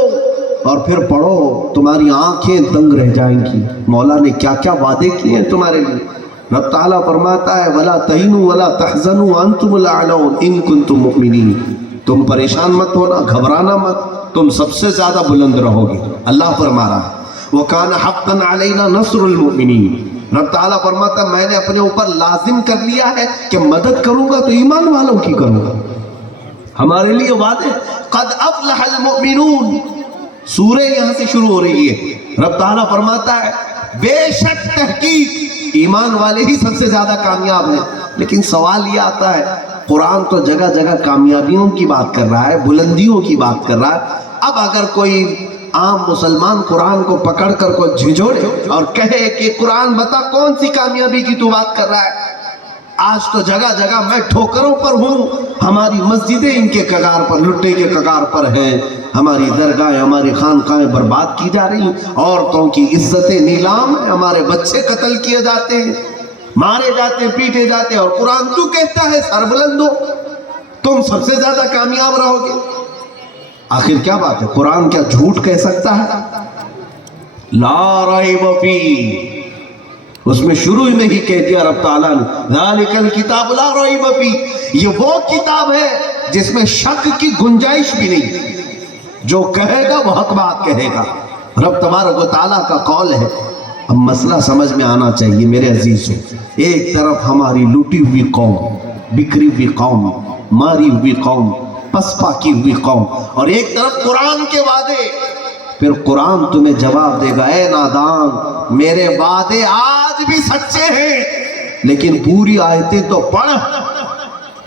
اور پھر پڑھو, تمہاری آنکھیں دنگ رہ جائیں گی. مولا نے کیا کیا وعدے کیے ہیں تمہارے لیے. رب تعالیٰ فرماتا ہے وَلَا تَهِنُوا وَلَا تَحْزَنُوا وَأَنْتُمُ الْأَعْلَوْنَ إِن كُنتُم مُؤْمِنِينَ. تم پریشان مت ہونا, گھبرانا مت, تم سب سے زیادہ بلند رہو گے. اللہ فرما رہا ہے وَكَانَ حَقًّا عَلَيْنَا نَصْرُ الْمُؤْمِنِينَ. رب تعالیٰ فرماتا ہے میں نے اپنے اوپر لازم کر لیا ہے کہ مدد کروں گا تو ایمان والوں کی کروں گا. ہمارے لیے وعدے. قَدْ أَفْلَحَ الْمُؤْمِنُونَ, سورہ یہاں سے شروع ہو رہی ہے. رب تعالیٰ فرماتا ہے بے شک تحقیق ایمان والے ہی سب سے زیادہ کامیاب ہیں. لیکن سوال یہ آتا ہے, قرآن تو جگہ جگہ کامیابیوں کی بات کر رہا ہے, بلندیوں کی بات کر رہا ہے. اب اگر کوئی عام مسلمان قرآن کو پکڑ کر کو جھنجھوڑے اور کہے کہ قرآن بتا کون سی کامیابی کی تو بات کر رہا ہے. آج تو جگہ جگہ میں ٹھوکروں پر ہوں, ہماری مسجدیں ان کے کگار پر, لٹے کے کگار پر ہیں, ہماری درگاہیں, ہماری خانقاہیں برباد کی جا رہی ہیں, عورتوں کی عزتیں نیلام ہیں, ہمارے بچے قتل کیے جاتے ہیں, مارے جاتے ہیں, پیٹے جاتے ہیں, اور قرآن تو کہتا ہے سر بلند ہو, تم سب سے زیادہ کامیاب رہو گے. آخر کیا بات ہے؟ قرآن کیا جھوٹ کہہ سکتا ہے؟ لا ریب فی, اس میں شروع میں ہی کہہ دیا رب تعالیٰ نے ذالک الکتاب لا ریب فی, یہ وہ کتاب ہے جس میں شک کی گنجائش بھی نہیں. جو کہے گا وہ حق بات کہے گا. رب تبارک و تعالیٰ کا قول ہے. اب مسئلہ سمجھ میں آنا چاہیے میرے عزیزوں. ایک طرف ہماری لوٹی ہوئی قوم, بکھری ہوئی قوم, ماری ہوئی قوم, پسپا کی ہوئی قوم, اور ایک طرف قرآن کے وعدے. پھر قرآن تمہیں جواب دے گا اے نادان, میرے وعدے آج بھی سچے ہیں, لیکن پوری آیتیں تو پڑھ.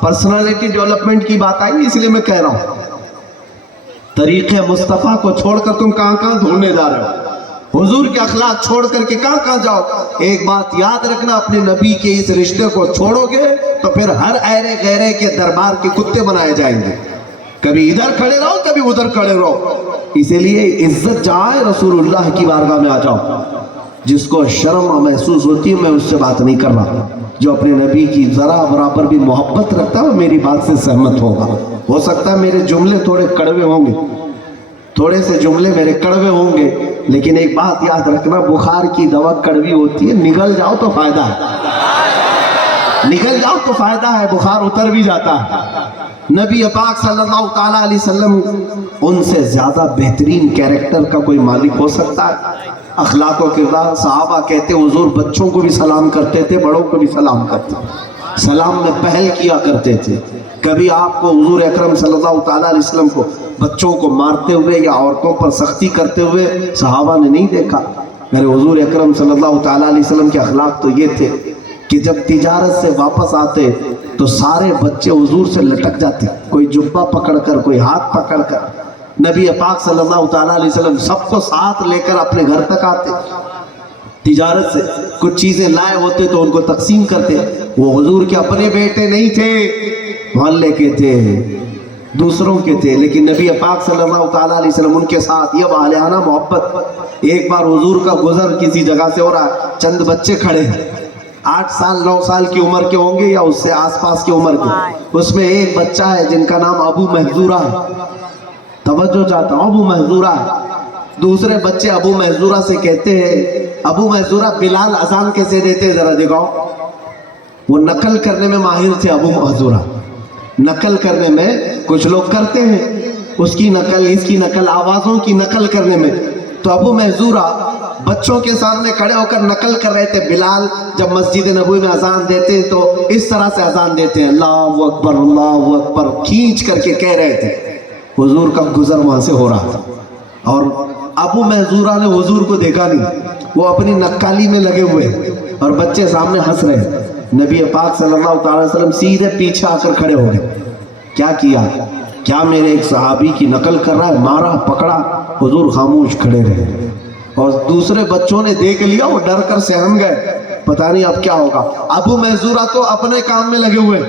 پرسنالٹی ڈیولپمنٹ کی بات آئی، اس لیے میں کہہ رہا ہوں طریقے مصطفیٰ کو چھوڑ کر تم کہاں کہاں ڈھونڈنے جا رہے ہو، حضور کے اخلاق چھوڑ کر کے کہاں کہاں جاؤ۔ ایک بات یاد رکھنا، اپنے نبی کے اس رشتے کو چھوڑو گے تو پھر ہر ایرے غیرے کے دربار کے کتے بنائے جائیں گے، کبھی ادھر کھڑے رہو کبھی ادھر کھڑے رہو۔ اسی لیے عزت جہاں ہے رسول اللہ کی بارگاہ میں آ جاؤ۔ جس کو شرم محسوس ہوتی ہے میں اس سے بات نہیں کر رہا، جو اپنے نبی کی ذرا برابر بھی محبت رکھتا ہے میری بات سے سہمت ہوگا۔ ہو سکتا ہے میرے جملے تھوڑے کڑوے ہوں گے، تھوڑے سے جملے میرے کڑوے ہوں گے، لیکن ایک بات یاد رکھنا، بخار کی دوا کڑوی ہوتی ہے، نگل جاؤ تو فائدہ ہے، نگل جاؤ تو فائدہ ہے، بخار اتر بھی جاتا ہے۔ نبی پاک صلی اللہ تعالیٰ علیہ وسلم ان سے زیادہ بہترین کیریکٹر کا کوئی مالک ہو سکتا ہے؟ اخلاق و کردار، صحابہ کہتے حضور بچوں کو بھی سلام کرتے تھے، بڑوں کو بھی سلام کرتے تھے، سلام میں پہل کیا کرتے تھے۔ کبھی آپ کو حضور اکرم صلی اللہ تعالیٰ علیہ وسلم کو بچوں کو مارتے ہوئے یا عورتوں پر سختی کرتے ہوئے صحابہ نے نہیں دیکھا۔ میرے حضور اکرم صلی اللہ تعالیٰ علیہ وسلم کے اخلاق تو یہ تھے کہ جب تجارت سے واپس آتے تو سارے بچے حضور سے لٹک جاتے، کوئی جبہ پکڑ کر، کوئی ہاتھ پکڑ کر۔ نبی پاک صلی اللہ تعالیٰ علیہ وسلم سب کو ساتھ لے کر اپنے گھر تک آتے، تجارت سے کچھ چیزیں لائے ہوتے تو ان کو تقسیم کرتے۔ وہ حضور کے اپنے بیٹے نہیں تھے، محلے کے تھے، دوسروں کے تھے، لیکن نبی پاک صلی اللہ تعالیٰ علیہ وسلم ان کے ساتھ یہ والہانہ محبت۔ ایک بار حضور کا گزر کسی جگہ سے ہو رہا ہے، چند بچے کھڑے ہیں، 8 سال 9 سال کی عمر کے ہوں گے یا اس سے آس پاس کی عمر کے۔ اس میں ایک بچہ ہے جن کا نام ابو محذورہ ہے، توجہ چاہتا ہوں، ابو محذورہ ہے۔ دوسرے بچے ابو محذورہ سے کہتے ہیں، ابو محذورہ بلال اذان کیسے دیتے ذرا دکھاؤ۔ وہ نقل کرنے میں ماہر تھے ابو محذورہ، نقل کرنے میں کچھ لوگ کرتے ہیں اس کی نقل، اس کی نقل، آوازوں کی نقل کرنے میں۔ تو ابو محذورہ بچوں کے سامنے کھڑے ہو کر نقل کر رہے تھے۔ بلال جب مسجد نبوی میں اذان دیتے تو اس طرح سے اذان دیتے ہیں، اللہ اکبر اللہ اکبر، کھینچ کر کے کہہ رہے تھے۔ حضور کا گزر وہاں سے ہو رہا تھا اور ابو محذورہ نے حضور کو دیکھا نہیں، وہ اپنی نقالی میں لگے ہوئے اور بچے سامنے ہنس رہے ہیں۔ نبی پاک صلی اللہ تعالی وسلم سیدھے پیچھے آ کر کھڑے ہو گئے۔ کیا کیا؟ کیا میرے ایک صحابی کی نقل کر رہا ہے، مارا پکڑا؟ حضور خاموش کھڑے رہے اور دوسرے بچوں نے دیکھ لیا، وہ ڈر کر سہم گئے، پتہ نہیں اب کیا ہوگا۔ ابو محذورہ تو اپنے کام میں لگے ہوئے،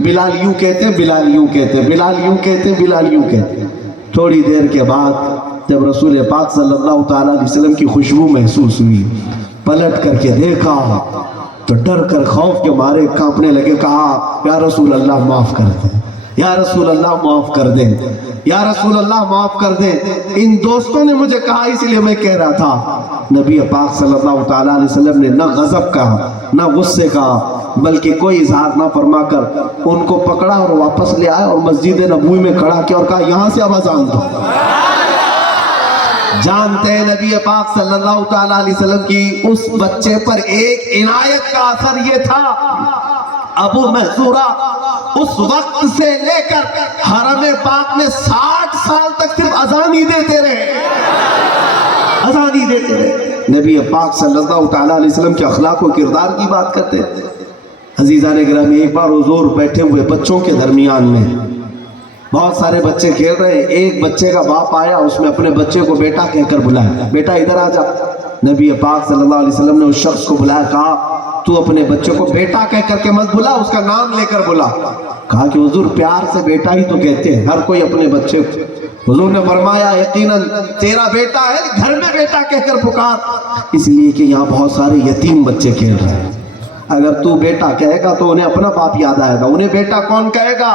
بلال یوں کہتے ہیں، بلال یوں کہتے ہیں، بلال یوں کہتے ہیں، بلال یوں کہتے ہیں۔ تھوڑی دیر کے بعد جب رسول پاک صلی اللہ تعالیٰ علیہ وسلم کی خوشبو محسوس ہوئی، پلٹ کر کے دیکھا تو ڈر کر خوف کے مارے کانپنے لگے، کہا یا رسول اللہ معاف کر دیں، یا رسول اللہ معاف کر دیں، یا رسول اللہ معاف کر دیں۔ ان دوستوں نے مجھے کہا اس لیے میں کہہ رہا تھا۔ نبی پاک صلی اللہ تعالیٰ علیہ وسلم نے نہ غضب کہا نہ غصے کہا، بلکہ کوئی اظہار نہ فرما کر ان کو پکڑا اور واپس لے آئے اور مسجد نبوی میں کھڑا کیا اور کہا یہاں سے اب اذان دو۔ جانتے ہیں نبی پاک صلی اللہ تعالیٰ علیہ وسلم کی اس بچے پر ایک عنایت کا اثر یہ تھا، ابو محذورہ اس وقت سے لے کر حرم پاک میں 60 سال تک صرف اذان ہی دیتے رہے، اذان ہی دیتے رہے۔ نبی پاک صلی اللہ تعالیٰ علیہ وسلم کے اخلاق و کردار کی بات کرتے ہیں۔ عزیزان گرامی، ایک بار حضور بیٹھے ہوئے بچوں کے درمیان میں، بہت سارے بچے کھیل رہے ہیں، ایک بچے کا باپ آیا، اس میں اپنے بچے کو بیٹا کہہ کر بلایا، بیٹا ادھر آ جا۔ نبی پاک صلی اللہ علیہ وسلم نے اس شخص کو بلایا، کہا تو اپنے بچے کو بیٹا کہہ کر کے مت بلا، اس کا نام لے کر بلا۔ کہا کہ حضور پیار سے بیٹا ہی تو کہتے ہیں ہر کوئی اپنے بچے کو۔ حضور نے فرمایا یقیناً تیرا بیٹا ہے، گھر میں بیٹا کہہ کر پکار، اس لیے کہ یہاں بہت سارے یتیم بچے کھیل رہے ہیں۔ اگر تو بیٹا کہے گا تو انہیں اپنا باپ یاد آئے گا، انہیں بیٹا کون کہے گا؟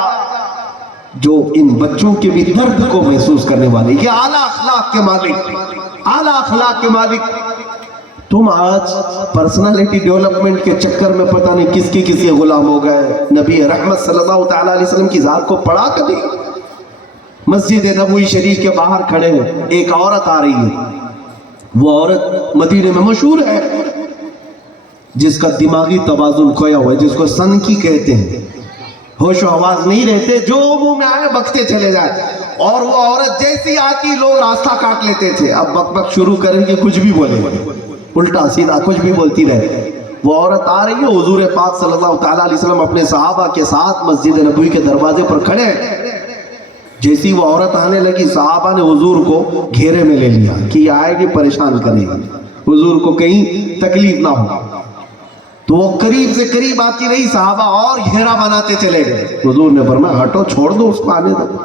جو ان بچوں کے بھی درد کو محسوس کرنے والے، یہ اعلیٰ اخلاق کے مالک، اعلیٰ اخلاق کے مالک۔ تم آج پرسنالٹی ڈیولپمنٹ کے چکر میں پتہ نہیں کس کی غلام ہو گئے۔ نبی رحمت صلی اللہ تعالیٰ علیہ وسلم کی ذات کو پڑھا کبھی؟ مسجد نبوی شریف کے باہر کھڑے ہیں، ایک عورت آ رہی ہے، وہ عورت مدینے میں مشہور ہے، جس کا دماغی توازن کھویا ہوا ہے، جس کو سنکی کہتے ہیں، ہوش و حواس نہیں رہتے، جو منہ میں آئے بکتے چلے جائے۔ اور وہ عورت جیسی آتی لوگ راستہ کاٹ لیتے تھے، اب بک بک شروع کریں گے، کچھ بھی بولے، الٹا سیدھا کچھ بھی بولتی رہے۔ وہ عورت آ رہی ہے، حضور پاک صلی اللہ تعالیٰ علیہ وسلم اپنے صحابہ کے ساتھ مسجد نبوی کے دروازے پر کھڑے ہیں۔ جیسی وہ عورت آنے لگی، صحابہ نے حضور کو گھیرے میں لے لیا کہ یہ آئے گی پریشان کرے گی، حضور کو کہیں تکلیف نہ ہو۔ تو وہ قریب سے قریب آتی رہی، صحابہ اور گھیرا بناتے چلے گئے۔ حضور نے فرمایا ہٹو، چھوڑ دو اس کو آنے دو۔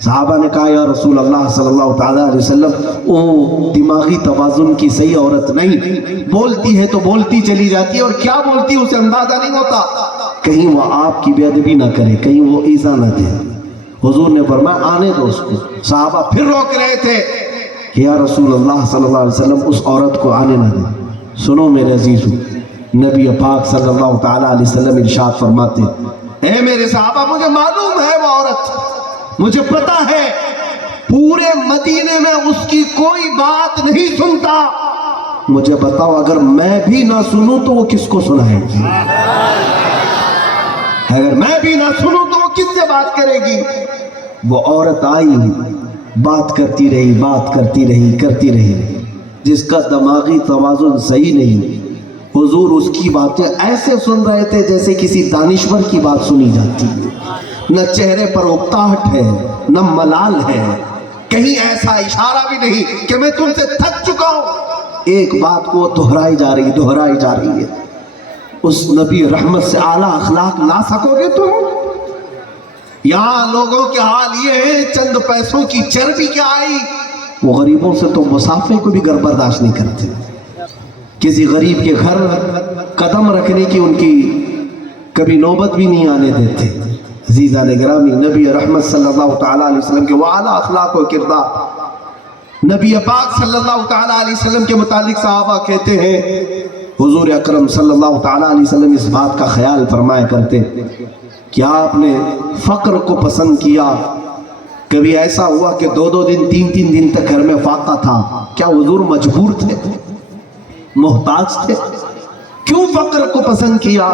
صحابہ نے کہا یا رسول اللہ صلی اللہ تعالیٰ علیہ وسلم، او دماغی توازن کی صحیح عورت نہیں، بولتی ہے تو بولتی چلی جاتی ہے، اور کیا بولتی ہے اسے اندازہ نہیں ہوتا، کہیں وہ آپ کی بے ادبی نہ کرے، کہیں وہ ایذا نہ دے۔ حضور نے فرمایا آنے دو اس کو۔ صحابہ پھر روک رہے تھے کہ یا رسول اللہ صلی اللہ علیہ وسلم اس عورت کو آنے نہ دیں۔ سنو میرے عزیزو، نبی پاک صلی اللہ تعالیٰ علیہ وسلم ارشاد فرماتے، اے میرے صحابہ، مجھے معلوم ہے وہ عورت، مجھے پتا ہے پورے مدینے میں اس کی کوئی بات نہیں سنتا، مجھے بتاؤ اگر میں بھی نہ سنوں تو وہ کس کو سنائے گی؟ اگر میں بھی نہ سنوں تو وہ کس سے بات کرے گی؟ وہ عورت آئی، بات کرتی رہی، بات کرتی رہی، کرتی رہی، جس کا دماغی توازن صحیح نہیں، حضور اس کی باتیں ایسے سن رہے تھے جیسے کسی دانشور کی بات سنی جاتی ہے، نہ چہرے پر اکتاہٹ ہے، نہ ملال ہے، کہیں ایسا اشارہ بھی نہیں کہ میں تم سے تھک چکا ہوں۔ ایک بات کو دہرائی جا رہی ہے۔ اس نبی رحمت سے اعلیٰ اخلاق لا سکو گے تم؟ یہاں لوگوں کے حال یہ ہے، چند پیسوں کی چربی کیا آئی، وہ غریبوں سے تو مسافے کو بھی گر برداشت نہیں کرتے، کسی غریب کے گھر قدم رکھنے کی ان کی کبھی نوبت بھی نہیں آنے دیتے۔ عزیزان گرامی، نبی رحمت صلی اللہ تعالیٰ علیہ وسلم کے وہ اعلیٰ اخلاق و کردار، نبی پاک صلی اللہ تعالیٰ علیہ وسلم کے متعلق صحابہ کہتے ہیں، حضور اکرم صلی اللہ تعالیٰ علیہ وسلم اس بات کا خیال فرمایا کرتے کہ آپ نے فقر کو پسند کیا۔ کبھی ایسا ہوا کہ 2 دن 3 دن تک گھر میں فاقہ تھا، کیا حضور مجبور تھے، محتاج تھے؟ کیوں فقر کو پسند کیا؟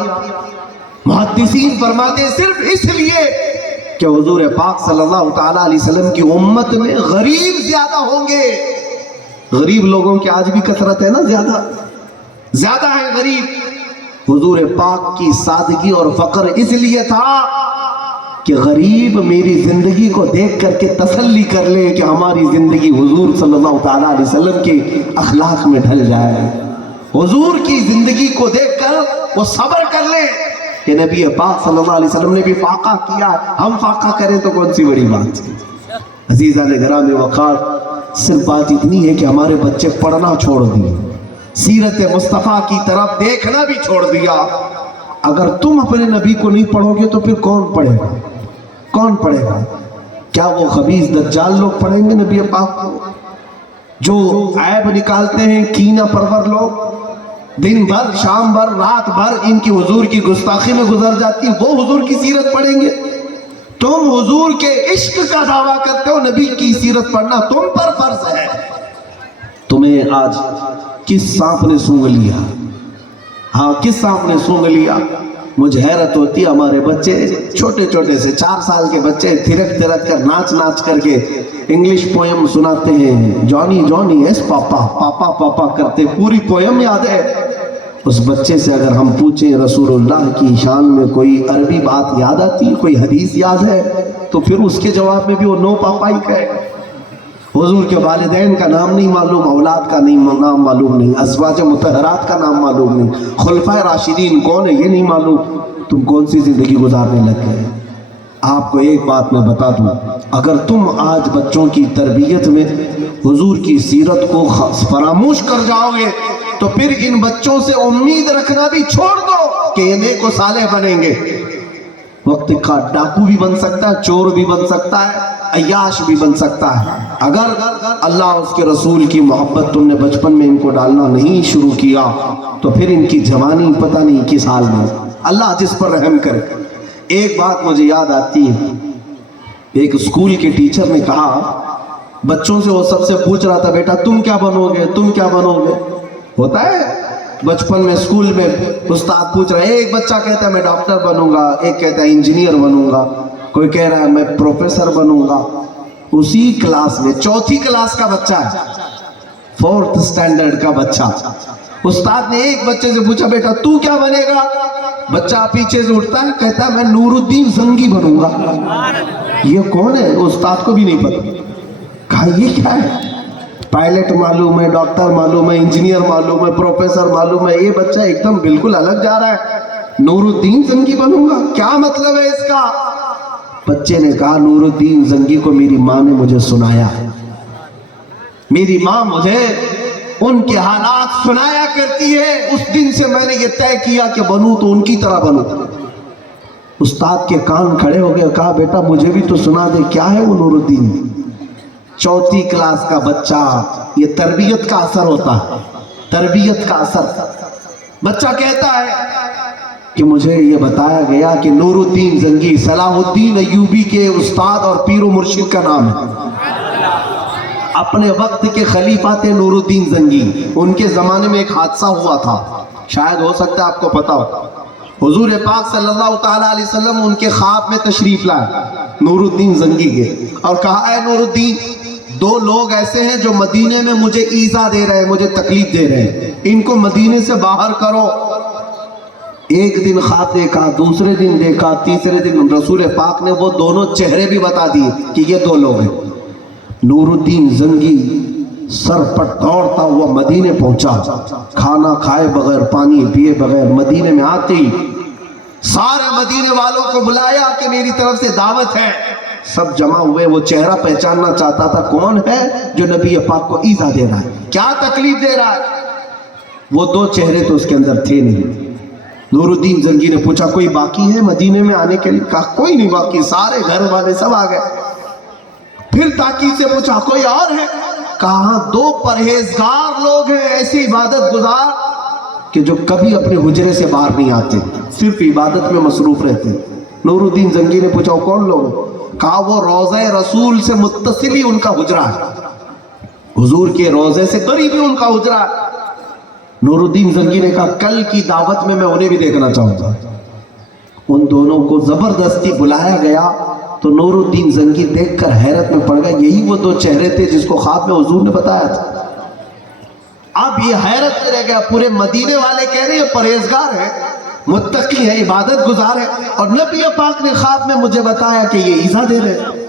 محدثین فرماتے ہیں صرف اس لیے کہ حضور پاک صلی اللہ تعالیٰ علیہ وسلم کی امت میں غریب زیادہ ہوں گے۔ غریب لوگوں کی آج بھی کثرت ہے نا، زیادہ ہے غریب۔ حضور پاک کی سادگی اور فقر اس لیے تھا کہ غریب میری زندگی کو دیکھ کر کے تسلی کر لے کہ ہماری زندگی حضور صلی اللہ تعالیٰ علیہ وسلم کے اخلاق میں ڈھل جائے، حضور کی زندگی کو دیکھ کر وہ صبر کر لے کہ نبی پاک صلی اللہ علیہ وسلم نے بھی فاقہ کیا، ہم فاقہ کریں تو کون سی بڑی بات ہے۔ عزیزان گرامی وقار، صرف بات اتنی ہے کہ ہمارے بچے پڑھنا چھوڑ دیے، سیرت مصطفیٰ کی طرف دیکھنا بھی چھوڑ دیا۔ اگر تم اپنے نبی کو نہیں پڑھو گے تو پھر کون پڑھے گا؟ کون پڑھے گا؟ کیا وہ خبیث دجال لوگ پڑھیں گے نبی پاک کو؟ جو عیب نکالتے ہیں کینہ پرور لوگ، دن بھر شام بھر رات بھر ان کی حضور کی گستاخی میں گزر جاتی، وہ حضور کی سیرت پڑھیں گے؟ تم حضور کے عشق کا دعویٰ کرتے ہو، نبی کی سیرت پڑھنا تم پر فرض ہے۔ تمہیں آج کس سانپ نے سونگھ لیا؟ ہاں، کس سانپ نے سونگھ لیا؟ مجھے حیرت ہوتی ہے، ہمارے بچے چھوٹے چھوٹے سے 4 سال کے بچے تھرک کر ناچ کر کے انگلش پوئم سناتے ہیں، جانی جانی ایس پاپا پاپا پاپا کرتے، پوری پوئم یاد ہے۔ اس بچے سے اگر ہم پوچھیں رسول اللہ کی شان میں کوئی عربی بات یاد آتی، کوئی حدیث یاد ہے، تو پھر اس کے جواب میں بھی وہ نو پاپا ہی کہے گا۔ حضور کے والدین کا نام نہیں معلوم، اولاد کا نام معلوم نہیں، ازواج مطہرات کا نام معلوم نہیں، خلفائے راشدین کون ہے یہ نہیں معلوم، تم کون سی زندگی گزارنے لگ گئے؟ آپ کو ایک بات میں بتا دوں، اگر تم آج بچوں کی تربیت میں حضور کی سیرت کو فراموش کر جاؤ گے تو پھر ان بچوں سے امید رکھنا بھی چھوڑ دو کہ یہ نیک و صالح بنیں گے۔ وقت کا ڈاکو بھی بن سکتا ہے، چور بھی بن سکتا ہے، عیاش بھی بن سکتا ہے۔ اگر اللہ اس کے رسول کی محبت تم نے بچپن میں ان کو ڈالنا نہیں شروع کیا تو پھر ان کی جوانی پتہ نہیں کس حال میں۔ اللہ جس پر رحم کرے۔ ایک بات مجھے یاد آتی ہے، ایک اسکول کے ٹیچر نے کہا بچوں سے، وہ سب سے پوچھ رہا تھا بیٹا تم کیا بنو گے، تم کیا بنو گے؟ ہوتا ہے بچپن میں اسکول میں استاد پوچھ رہا ہے، ایک بچہ کہتا ہے میں ڈاکٹر بنوں گا، ایک کہتا ہے انجینئر بنوں گا، کوئی کہہ رہا ہے میں پروفیسر بنوں گا۔ اسی کلاس میں 4تھی کلاس کا بچہ ہے، 4th اسٹینڈرڈ کا بچہ استاد نے ایک بچے سے پوچھا بیٹا تو کیا بنے گا؟ بچہ پیچھے سے اٹھتا ہے کہتا ہے میں نور الدین زنگی بنوں گا۔ یہ کون ہے؟ استاد کو بھی نہیں پتا۔ کہا یہ کیا ہے؟ پائلٹ معلوم ہے، ڈاکٹر معلوم ہے، انجینئر معلوم ہے، پروفیسر معلوم ہے، یہ بچہ ایک دم بالکل الگ جا رہا ہے، نور الدین زنگی بنوں گا، کیا مطلب ہے اس کا؟ بچے نے کہا نور الدین زنگی کو میری ماں نے مجھے سنایا، میری ماں مجھے ان کے حالات سنایا کرتی ہے، اس دن سے میں نے یہ طے کیا کہ بنوں تو ان کی طرح بنوں۔ استاد کے کان کھڑے ہو گئے، کہا بیٹا مجھے بھی تو سنا دے کیا ہے وہ نور الدین؟ چوتھی کلاس کا بچہ، یہ تربیت کا اثر ہوتا ہے، تربیت کا اثر۔ بچہ کہتا ہے کہ مجھے یہ بتایا گیا کہ نور الدین زنگی صلاح الدین ایوبی کے استاد اور پیر و مرشد کا نام ہے، اپنے وقت کے خلیفہ تھے نور الدین زنگی۔ ان کے زمانے میں ایک حادثہ ہوا تھا، شاید ہو سکتا ہے آپ کو پتا ہو، حضور پاک صلی اللہ تعالیٰ علیہ وسلم ان کے خواب میں تشریف لائے نور الدین زنگی کے، اور کہا اے نور الدین، دو لوگ ایسے ہیں جو مدینے میں مجھے ایذا دے رہے ہیں، مجھے تکلیف دے رہے ہیں، ان کو مدینے سے باہر کرو۔ ایک دن خواب دیکھا، دوسرے دن دیکھا، تیسرے دن رسول پاک نے وہ دونوں چہرے بھی بتا دیے کہ یہ دو لوگ ہیں۔ نور الدین زنگی سر پر دوڑتا ہوا مدینے پہنچا، کھانا کھائے بغیر، پانی پیے بغیر، مدینے میں آتے ہی سارے مدینے والوں کو بلایا کہ میری طرف سے دعوت ہے۔ سب جمع ہوئے، وہ چہرہ پہچاننا چاہتا تھا کون ہے جو نبی پاک کو ایذا دے رہا ہے، کیا تکلیف دے رہا ہے۔ وہ دو چہرے تو اس کے اندر تھے نہیں۔ نور الدین زنگی نے پوچھا کوئی باقی ہے مدینے میں آنے کے لیے؟ کہا کوئی نہیں باقی، سارے گھر والے سب آ گئے۔ پھر تاکید سے پوچھا کوئی اور ہے؟ کہا دو پرہیزگار لوگ ہیں، ایسی عبادت گزار کہ جو کبھی اپنے حجرے سے باہر نہیں آتے، صرف عبادت میں مصروف رہتے۔ نور الدین زنگی نے پوچھا وہ کون لوگ؟ کہا وہ روضہ رسول سے متصل ہی ان کا حجرہ ہے، حضور کے روضے سے قریب ہی ان کا حجرہ ہے۔ نور الدین زنگی نے کہا کل کی دعوت میں انہیں بھی دیکھنا چاہوں گا۔ ان دونوں کو زبردستی بلایا گیا تو نور الدین زنگی دیکھ کر حیرت میں پڑ گئے، یہی وہ دو چہرے تھے جس کو خواب میں حضور نے بتایا تھا۔ اب یہ حیرت میں رہ گیا، پورے مدینے والے کہہ رہے ہیں پرہیزگار ہیں، متقی ہے، عبادت گزار ہے، اور نبی پاک نے خواب میں مجھے بتایا کہ یہ ایذا دے رہے ہیں۔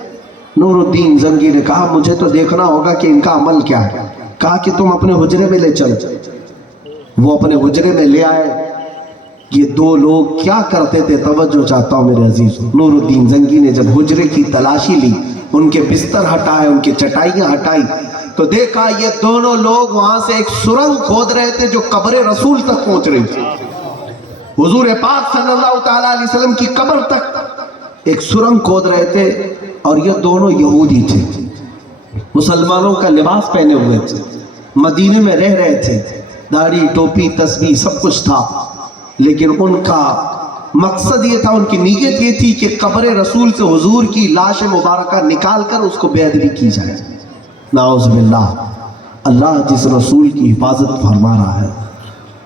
نور الدین زنگی نے کہا مجھے تو دیکھنا ہوگا کہ ان کا عمل کیا ہے۔ کہا کہ تم اپنے حجرے میں لے چلو۔ وہ اپنے حجرے میں لے آئے۔ یہ دو لوگ کیا کرتے تھے توجہ چاہتا ہوں میرے عزیز۔ نور الدین زنگی نے جب حجرے کی تلاشی لی، ان کے بستر ہٹائے، ان کی چٹائیاں ہٹائی، تو دیکھا یہ دونوں لوگ وہاں سے ایک سرنگ کھود رہے تھے جو قبر رسول تک پہنچ رہی تھی۔ حضور پاک صلی اللہ تعالیٰ علیہ وسلم کی قبر تک ایک سرنگ کھود رہے تھے، اور یہ دونوں یہودی تھے، مسلمانوں کا لباس پہنے ہوئے تھے، مدینے میں رہ رہے تھے، داڑھی ٹوپی تسبیح سب کچھ تھا، لیکن ان کا مقصد یہ تھا، ان کی نیت یہ تھی کہ قبر رسول سے حضور کی لاش مبارکہ نکال کر اس کو بے ادبی کی جائے۔ نعوذ باللہ، اللہ جس رسول کی حفاظت فرما رہا ہے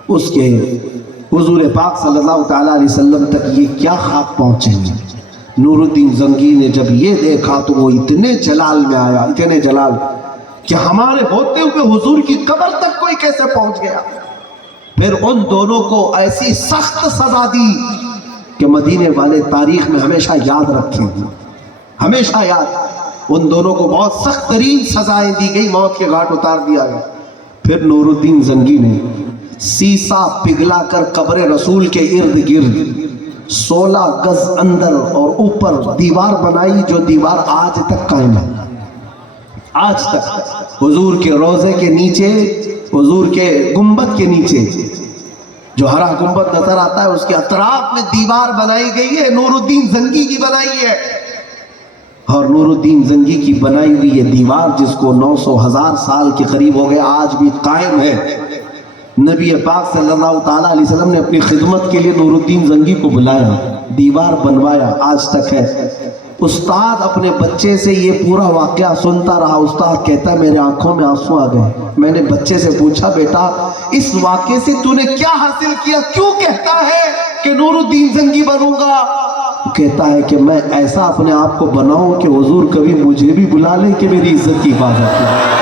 اس کے حضور پاک صلی اللہ تعالیٰ علیہ وسلم تک یہ کیا خاک پہنچیں گے۔ نور الدین زنگی نے جب یہ دیکھا تو وہ اتنے جلال میں آیا، اتنے جلال کہ ہمارے ہوتے ہوئے حضور کی قبر تک کوئی کیسے پہنچ گیا۔ پھر ان دونوں کو ایسی سخت سزا دی کہ مدینے والے تاریخ میں ہمیشہ یاد رکھیں گے، ہمیشہ یاد۔ ان دونوں کو بہت سخت ترین سزائیں دی گئی، موت کے گھاٹ اتار دیا گیا۔ پھر نور الدین زنگی نے سیسا پگھلا کر قبر رسول کے ارد گرد 16 گز اندر اور اوپر دیوار بنائی، جو دیوار آج تک قائم ہے۔ آج تک حضور کے روضے کے نیچے، حضور کے گنبد کے نیچے جو ہرا گنبد نظر آتا ہے، اس کے اطراف میں دیوار بنائی گئی ہے، نور الدین زنگی کی بنائی ہے۔ اور نور الدین زنگی کی بنائی ہوئی یہ دیوار، جس کو 900,000 سال کے قریب ہو گئے، آج بھی قائم ہے۔ نبی پاک صلی اللہ تعالیٰ علیہ وسلم نے اپنی خدمت کے لیے نور الدین زنگی کو بلایا، دیوار بنوایا، آج تک ہے۔ استاد اپنے بچے سے یہ پورا واقعہ سنتا رہا۔ استاد کہتا ہے میرے آنکھوں میں آنسو آ گئے۔ میں نے بچے سے پوچھا بیٹا اس واقعے سے تو نے کیا حاصل کیا، کیوں کہتا ہے کہ نور الدین زنگی بنوں گا؟ کہتا ہے کہ میں ایسا اپنے آپ کو بناؤں کہ حضور کبھی مجھے بھی بلا لے کہ میری عزت کی حفاظت کرے۔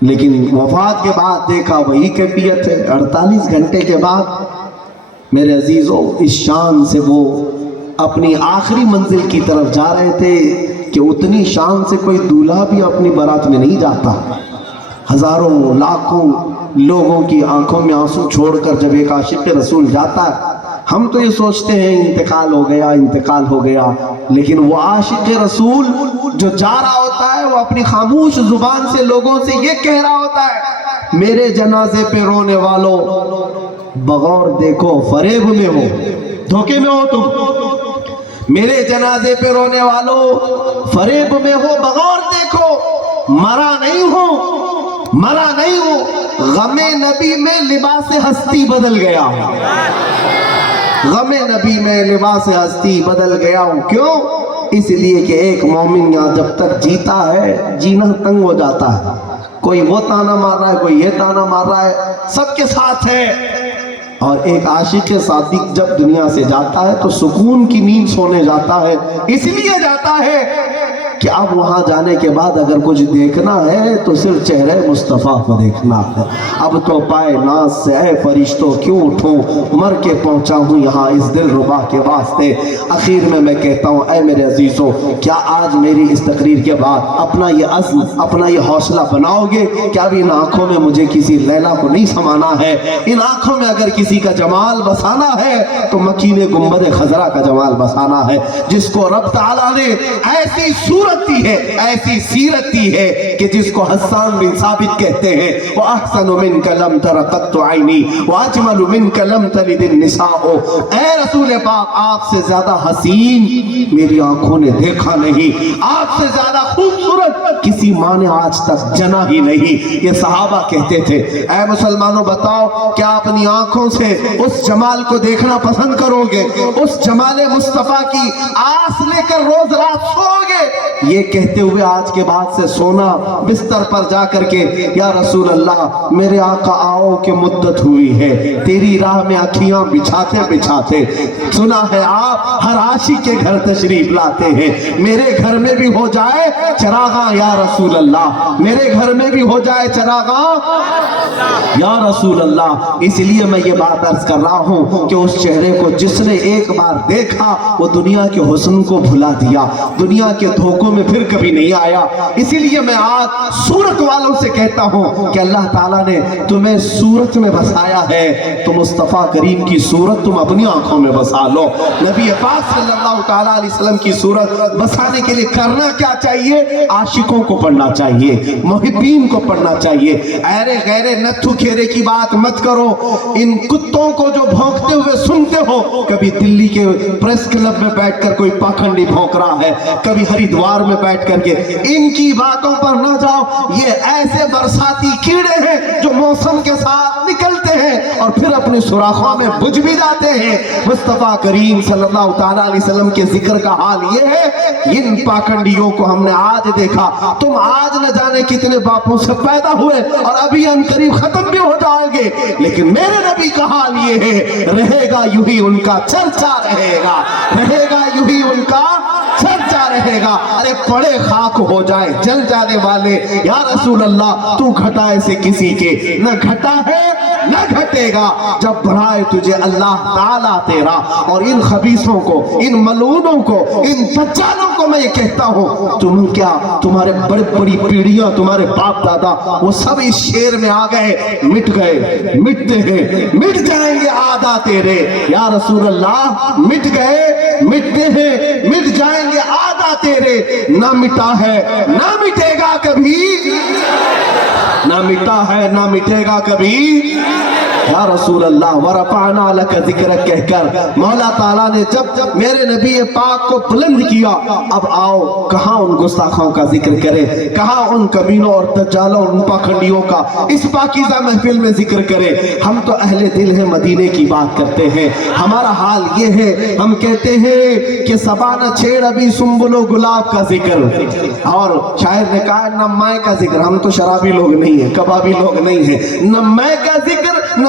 لیکن وفات کے بعد دیکھا وہی کیفیت ہے۔ 48 گھنٹے کے بعد میرے عزیزوں اس شان سے وہ اپنی آخری منزل کی طرف جا رہے تھے کہ اتنی شان سے کوئی دولہا بھی اپنی بارات میں نہیں جاتا۔ ہزاروں لاکھوں لوگوں کی آنکھوں میں آنسو چھوڑ کر جب ایک عاشق رسول جاتا ہے، ہم تو یہ سوچتے ہیں انتقال ہو گیا، انتقال ہو گیا، لیکن وہ عاشق رسول جو جا رہا ہوتا ہے وہ اپنی خاموش زبان سے لوگوں سے یہ کہہ رہا ہوتا ہے، میرے جنازے پہ رونے والوں بغور دیکھو فریب میں ہو، دھوکے میں ہو تم، میرے جنازے پہ رونے والوں فریب میں ہو، بغور دیکھو، مرا نہیں ہو، مرا نہیں ہو، غم نبی میں لباس ہستی بدل گیا ہوں، غم نبی میں لباس ہستی بدل گیا ہوں۔ کیوں؟ اس لیے کہ ایک مومن یہاں جب تک جیتا ہے جینا تنگ ہو جاتا ہے، کوئی وہ تانا مار رہا ہے، کوئی یہ تانا مار رہا ہے، سب کے ساتھ ہے۔ اور ایک عاشق صادق جب دنیا سے جاتا ہے تو سکون کی نیند سونے جاتا ہے، اس لیے جاتا ہے کہ اب وہاں جانے کے بعد اگر کچھ دیکھنا ہے تو صرف چہرے مصطفیٰ کو دیکھنا ہے۔ اب تو پائے ناز سے اے فرشتوں کیوں اٹھوں، مر کے پہنچا ہوں یہاں اس دل ربا کے واسطے۔ اخیر میں کہتا ہوں اے میرے عزیزوں، کیا آج میری اس تقریر کے بعد اپنا یہ عزم، اپنا یہ حوصلہ بناؤ گے کہ اب ان آنکھوں میں مجھے کسی لیلا کو نہیں سمانا ہے، ان آنکھوں میں اگر کسی کا جمال بسانا ہے تو مکین گنبد خضرا کا جمال بسانا ہے، جس کو رب تعالیٰ نے ایسی صورت دی ہے، ایسی سیرت دی ہے کہ جس کو حسان بن ثابت کہتے ہیں، وَأَحْسَنُ مِنْكَ لَمْ تَرَ قَطُّ عَيْنِي وَأَجْمَلُ مِنْكَ لَمْ تَلِدِ النِّسَاءُ، اے رسول پاک آپ سے زیادہ حسین میری آنکھوں نے دیکھا نہیں، آپ سے زیادہ خوبصورت کسی ماں نے آج تک جنا ہی نہیں، یہ صحابہ کہتے تھے۔ اے مسلمانوں بتاؤ کیا اپنی آنکھوں سے اس جمال کو دیکھنا پسند کرو گے، اس جمال مصطفیٰ کی آس لے کر روز رات سو گے؟ یہ کہتے ہوئے آج کے بعد سے سونا بستر پر جا کر کے یا رسول اللہ میرے آقا آؤ کہ مدت ہوئی ہے، تیری راہ میں اکھیاں بچھاتے بچھاتے، سنا ہے آپ ہر عاشق کے گھر تشریف لاتے ہیں، میرے گھر میں بھی ہو جائے چراغاں یا رسول اللہ، میرے گھر میں بھی ہو جائے چراغاں یا رسول اللہ۔ اس لیے میں یہ بات عرض کر رہا ہوں کہ اس چہرے کو جس نے ایک بار دیکھا وہ دنیا کے حسن کو بھلا دیا، دنیا کے دھوکوں میں پھر کبھی نہیں آیا۔ اسی لیے میں آج صورت والوں سے کہتا ہوں کہ اللہ تعالیٰ نے تمہیں صورت میں بسایا ہے تو مصطفیٰ کریم کی صورت تم اپنی آنکھوں میں بسا لو۔ نبی پاک صلی اللہ تعالیٰ علیہ وسلم کی صورت بسانے کے لیے کرنا کیا چاہیے؟ عاشقوں کو پڑھنا چاہیے، محبین کو پڑھنا چاہیے۔ ایرے غیرے نتھو کھیرے کی بات مت کرو، ان کتوں کو جو بھونکتے ہوئے سنتے ہو، کبھی دلی کے پریس کلب میں بیٹھ کر کوئی پاکھنڈی بھونک رہا ہے، کبھی ہریدوار میں بیٹھ کر کے، ان کی باتوں پر نہ جاؤ، یہ ایسے برساتی کیڑے ہیں جو موسم کے ساتھ نکلتے ہیں اور پھر اپنے سوراخوں میں بجھ بھی جاتے ہیں۔ مصطفیٰ کریم صلی اللہ تعالیٰ علیہ وسلم کے ذکر کا حال یہ ہے، ان پاکھنڈیوں کو ہم نے آج دیکھا، تم آج نہ جانے کتنے باپوں سے پیدا ہوئے اور ابھی ان قریب ختم بھی ہو جاؤ گے، لیکن میرے نبی کا حال یہ ہے، رہے گا یوں ہی ان کا چرچا رہے گا، رہے گا یوں ہی ان کا چرچا رہے گا۔ ارے پڑے خاک ہو جائے جل جانے والے، یا رسول اللہ تو گھٹائے سے کسی کے نہ گھٹا ہے نہ گھٹے گا، جب بڑھائے تجھے اللہ تعالیٰ تیرا۔ اور ان خبیثوں کو، ان ملعونوں کو، ان دجالوں کو میں یہ کہتا ہوں، تم کیا تمہارے بڑی بڑی پیڑیاں، تمہارے باپ دادا وہ سب اس شیر میں آ گئے، مٹ گئے، مٹتے ہیں، مٹ جائیں گے آدھا تیرے، یا رسول اللہ مٹ گئے، مٹتے ہیں، مٹ جائیں گے آدھا تیرے، نہ مٹا ہے نہ مٹے گا کبھی، نہ مٹا ہے نہ مٹے گا کبھی، یا رسول اللہ۔ وَرَفَعْنَا لَكَ ذِكْرَكَ کہہ کر مولا تعالیٰ نے جب میرے نبی پاک کو بلند کیا، اب آؤ کہاں ان گستاخوں کا ذکر کرے، کہاں ان کمینوں اور دجالوں اور ان پاکھنڈیوں کا اس پاکیزہ محفل میں ذکر کرے۔ ہم تو اہل دل ہیں، مدینے کی بات کرتے ہیں، ہمارا حال یہ ہے، ہم کہتے ہیں کہ صبا نہ چھیڑ ابھی سنبل و گلاب کا ذکر، اور شاعر نے کہا نہ مائے کا ذکر، ہم تو شرابی لوگ نہیں ہیں، کبابی لوگ نہیں ہیں، نہ میں کا ذکر نہ